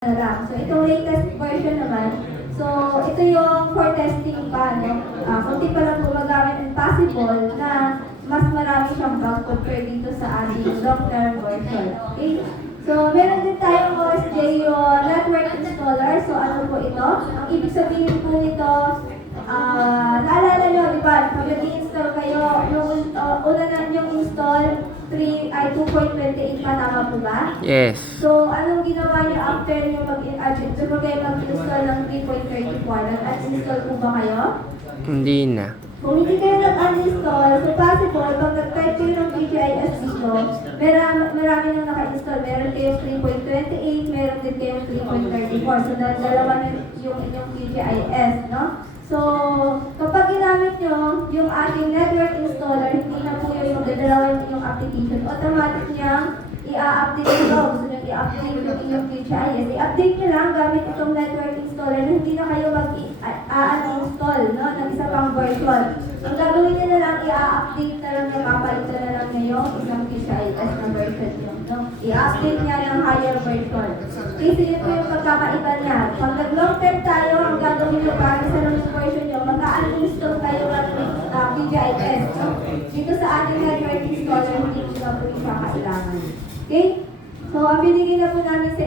lang. So, itong latest version naman, so, ito yung for testing pa, no? Kunti pa lang gumagamit and possible na mas marami siyang bug compare dito sa ating long-term version. Okay? So, meron din tayong OSJ yung network installer. So, ano po ito? Ang ibig sabihin po nito, naalala nyo, di ba? Pag nag-install kayo, yung una na yung install, 2.28 pa, tama po ba? Yes. So, anong ginawa niyo after niyo mag-install ng 3.34? Nag-uninstall po ba kayo? Hindi na. Kung hindi kayo nag-uninstall, so possible, pag nag-type kayo ng QGIS dito, marami nang naka-install. Meron kayong 3.28, meron din kayong 3.34. So, dalawa na yung inyong QGIS, no? So, kapag ginamit nyo yung ating network installer, hindi na po yung dadalawin yung application. Automatic niyang i-update ito. Gusto nyo i-update yung inyong QGIS. I-update nyo lang gamit itong network installer na hindi na kayo mag-uninstall, no? Ng isa pang version. Ang gagawin nyo na lang, i-update na lang yung kapalitan na lang na yung isang QGIS na version nyo, no? I-update niya ng higher version. Kasi yun po yung pagkakaiba niya. Pag nag-long term tayo, ang gagawin nyo para sa ng version nyo, mag-uninstall tayo ng QGIS, no? Dito sa ating network installer, hindi nyo na po siya kailangan. Okay? So, ang binigay na po namin sa